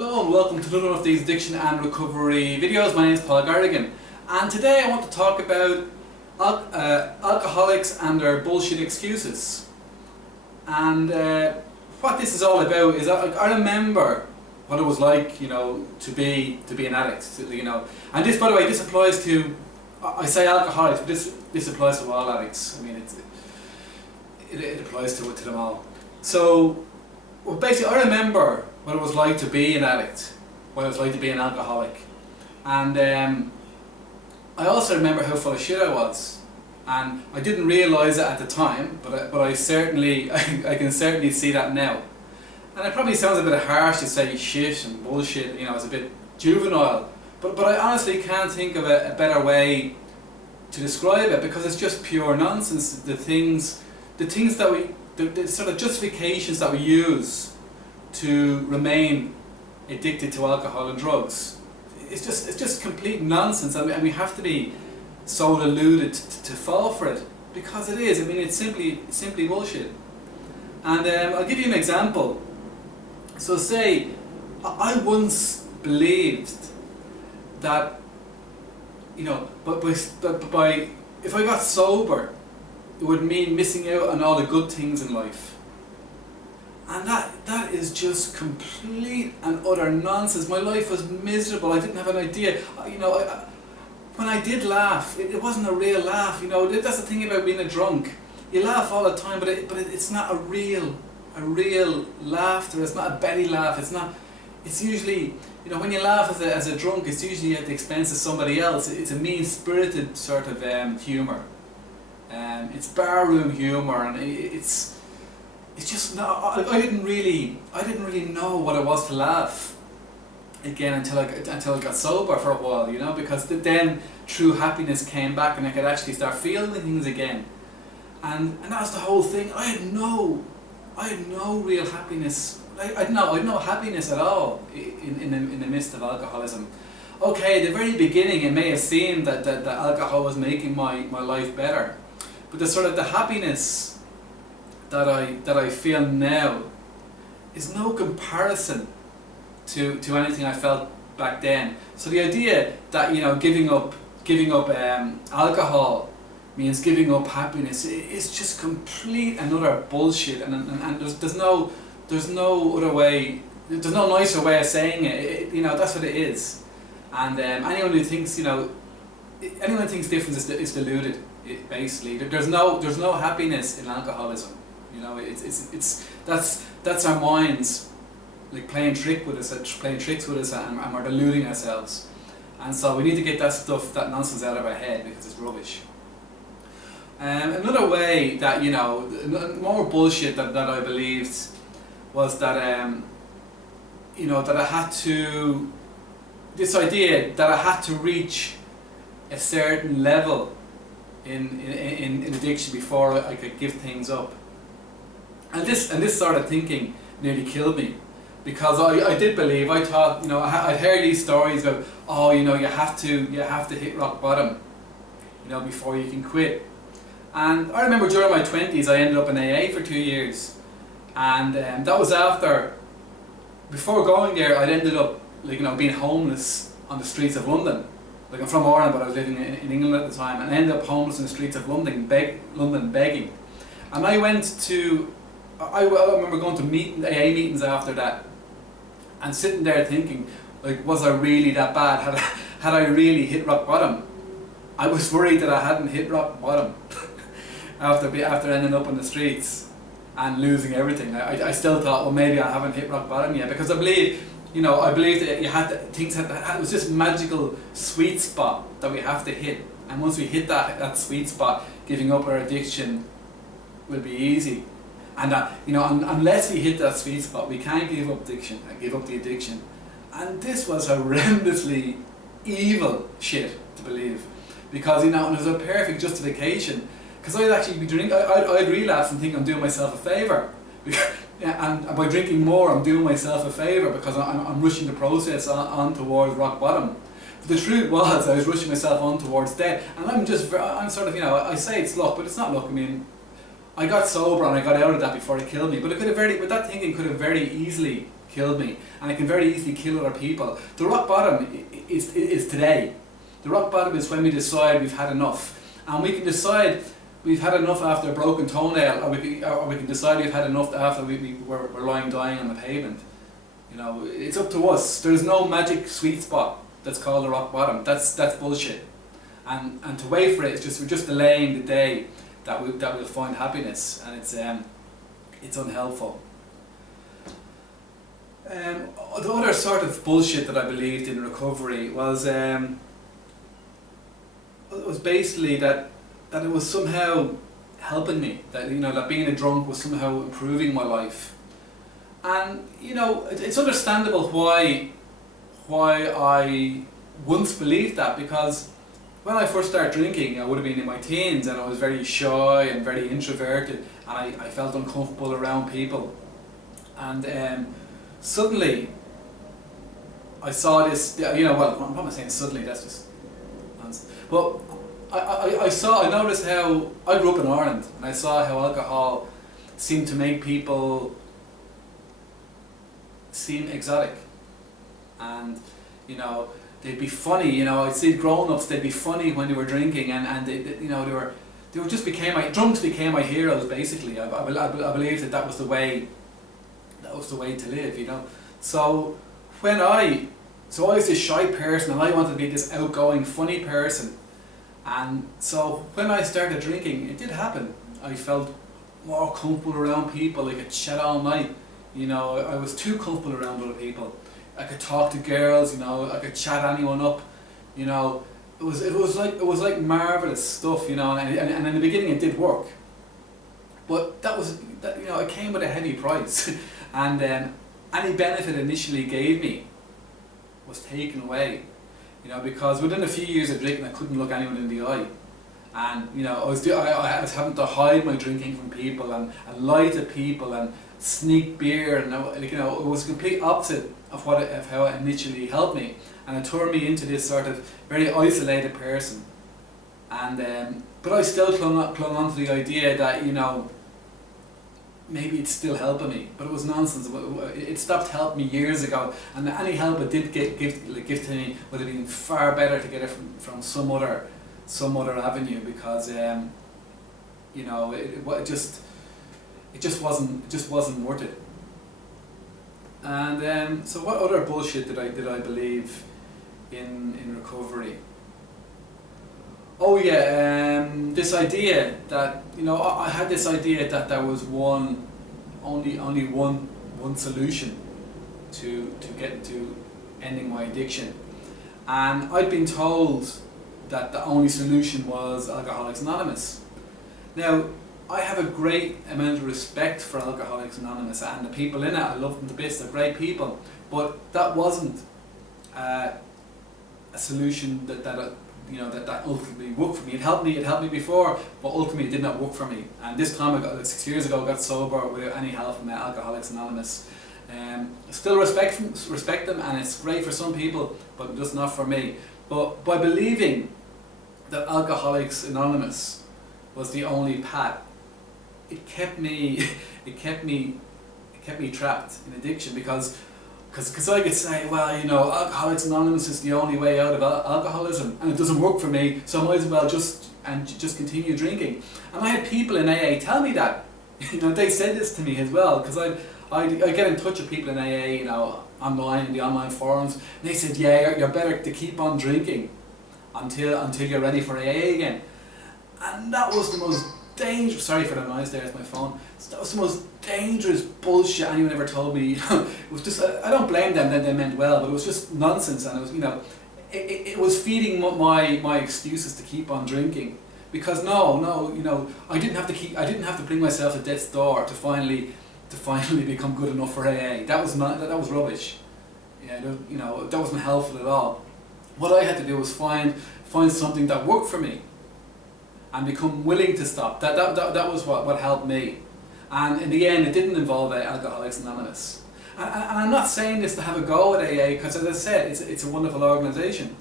Hello and welcome to another of these addiction and recovery videos. My name is Paul Garrigan, and today I want to talk about alcoholics and their bullshit excuses. And what this is all about is I remember what it was like, to be an addict, And this, by the way, this applies to, I say alcoholics, but this applies to all addicts. I mean, it applies to them all. So, well, basically, I remember what it was like to be an addict, what it was like to be an alcoholic, and I also remember how full of shit I was, and I didn't realise it at the time, but I certainly I can certainly see that now. And it probably sounds a bit harsh to say shit and bullshit, it's a bit juvenile, but I honestly can't think of a better way to describe it, because it's just pure nonsense. The things that the sort of justifications that we use to remain addicted to alcohol and drugs, it's just complete nonsense, and we have to be so deluded to fall for it, because it is. I mean, it's simply bullshit. And I'll give you an example. So say I once believed that but by if I got sober, it would mean missing out on all the good things in life. And that is just complete and utter nonsense. My life was miserable. I didn't have an idea. When I did laugh, it wasn't a real laugh. That's the thing about being a drunk. You laugh all the time, but it's not a real laughter. It's not a belly laugh. It's usually, when you laugh as a drunk, it's usually at the expense of somebody else. It's a mean-spirited sort of humour. It's barroom humour, and it's just not. I didn't really know what it was to laugh again until I got sober for a while, because then true happiness came back, and I could actually start feeling things again, and that was the whole thing. I had no real happiness. I had no happiness at all in the midst of alcoholism. Okay, at the very beginning it may have seemed that alcohol was making my life better, but the happiness that I feel now is no comparison to anything I felt back then. So the idea that giving up alcohol means giving up happiness is just complete and utter bullshit. And there's no other way. There's no nicer way of saying it. That's what it is. And anyone who thinks thinks different is deluded. Basically, there's no happiness in alcoholism. That's our minds playing tricks with us, and we're deluding ourselves. And so we need to get that nonsense out of our head, because it's rubbish. Another way that more bullshit that I believed was that that I had to, this idea that I had to reach a certain level in addiction before I could give things up. And this sort of thinking nearly killed me, because I did believe, I thought, I'd heard these stories about, you have to hit rock bottom, before you can quit. And I remember during my 20s I ended up in AA for 2 years, and that was before going there I'd ended up being homeless on the streets of London. I'm from Ireland, but I was living in England at the time, and I ended up homeless in the streets of London begging. And I remember going to AA meetings after that, and sitting there thinking, was I really that bad? Had I really hit rock bottom? I was worried that I hadn't hit rock bottom after ending up on the streets and losing everything. I still thought, well, maybe I haven't hit rock bottom yet, because I believed that it was this magical sweet spot that we have to hit, and once we hit that sweet spot, giving up our addiction will be easy. And that, unless we hit that sweet spot, we can't give up the addiction. And this was horrendously evil shit to believe, because it was a perfect justification. Because I'd actually be drinking, I'd relapse and think I'm doing myself a favour, and by drinking more, I'm doing myself a favour, because I'm rushing the process on towards rock bottom. But the truth was, I was rushing myself on towards death, and I'm sort of, I say it's luck, but it's not luck. I mean, I got sober and I got out of that before it killed me. But but that thinking could have very easily killed me, and it can very easily kill other people. The rock bottom is today. The rock bottom is when we decide we've had enough, and we can decide we've had enough after a broken toenail, or we can decide we've had enough after we're lying dying on the pavement. You know, it's up to us. There's no magic sweet spot that's called the rock bottom. That's bullshit. And to wait for it, we're just delaying the day that we'll find happiness, and it's unhelpful. The other sort of bullshit that I believed in recovery was basically that it was somehow helping me, that that being a drunk was somehow improving my life. And it's understandable why I once believed that, because when I first started drinking, I would have been in my teens, and I was very shy and very introverted, and I felt uncomfortable around people. And suddenly I saw this, well, I'm not saying suddenly, that's just nonsense. But I noticed how, I grew up in Ireland, and I saw how alcohol seemed to make people seem exotic. And, they'd be funny, I'd see grown-ups, they'd be funny when they were drinking, and drunks became my heroes, basically. I believe that was the way to live, So I was this shy person, and I wanted to be this outgoing, funny person. And so when I started drinking, it did happen. I felt more comfortable around people. I could chat all night. I was too comfortable around other people. I could talk to girls. I could chat anyone up. It was like marvelous stuff. And in the beginning it did work. But it came with a heavy price, and any benefit it initially gave me was taken away. Because within a few years of drinking, I couldn't look anyone in the eye, and I was having to hide my drinking from people and lie to people and sneak beer, and it was the complete opposite of how it initially helped me, and it turned me into this sort of very isolated person. And but I still clung on to the idea that maybe it's still helping me, but it was nonsense. It stopped helping me years ago, and any help it did give to me would have been far better to get it from some other avenue, because it just wasn't worth it. And so what other bullshit did I believe in recovery? Oh yeah, this idea that I had this idea that there was only one solution to get to ending my addiction, and I'd been told that the only solution was Alcoholics Anonymous. Now, I have a great amount of respect for Alcoholics Anonymous and the people in it. I love them to bits. They're great people, but that wasn't a solution that ultimately worked for me. It helped me before, but ultimately it did not work for me. And this time, 6 years ago, I got sober without any help from Alcoholics Anonymous. Still respect them, and it's great for some people, but just not for me. But by believing that Alcoholics Anonymous was the only path, it kept me trapped in addiction, because I could say, well, Alcoholics Anonymous is the only way out of alcoholism, and it doesn't work for me, so I might as well just continue drinking. And I had people in AA tell me that. They said this to me as well, because I get in touch with people in AA, online, in the online forums, and they said, yeah, you're better to keep on drinking until you're ready for AA again. And that was the most dangerous, sorry for the noise there, it's my phone. That was the most dangerous bullshit anyone ever told me. It was just, I don't blame them, that they meant well, but it was just nonsense, and it was, it was feeding my excuses to keep on drinking. Because I didn't have to bring myself to death's door to finally become good enough for AA. That was rubbish. Yeah, that wasn't helpful at all. What I had to do was find something that worked for me, and become willing to stop. That was what helped me. And in the end, it didn't involve Alcoholics Anonymous. And I'm not saying this to have a go at AA, because as I said, it's a wonderful organisation,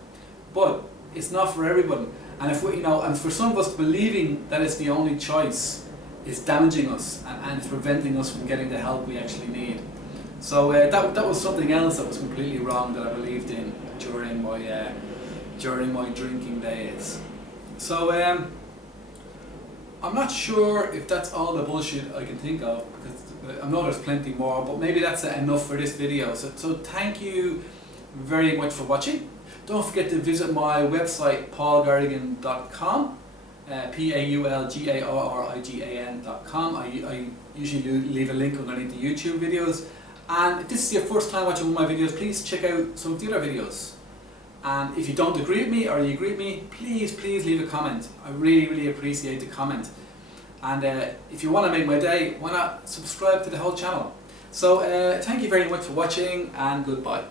but it's not for everyone. And and for some of us, believing that it's the only choice, is damaging us and it's preventing us from getting the help we actually need. So that was something else that was completely wrong that I believed in during my drinking days. So I'm not sure if that's all the bullshit I can think of, because I know there's plenty more, but maybe that's enough for this video. So thank you very much for watching. Don't forget to visit my website, paulgarrigan.com, paulgarrigan.com. I usually leave a link underneath the YouTube videos. And if this is your first time watching one of my videos, please check out some of the other videos. And if you don't agree with me or you agree with me, please leave a comment. I really appreciate the comment. And if you want to make my day, why not subscribe to the whole channel? So thank you very much for watching, and goodbye.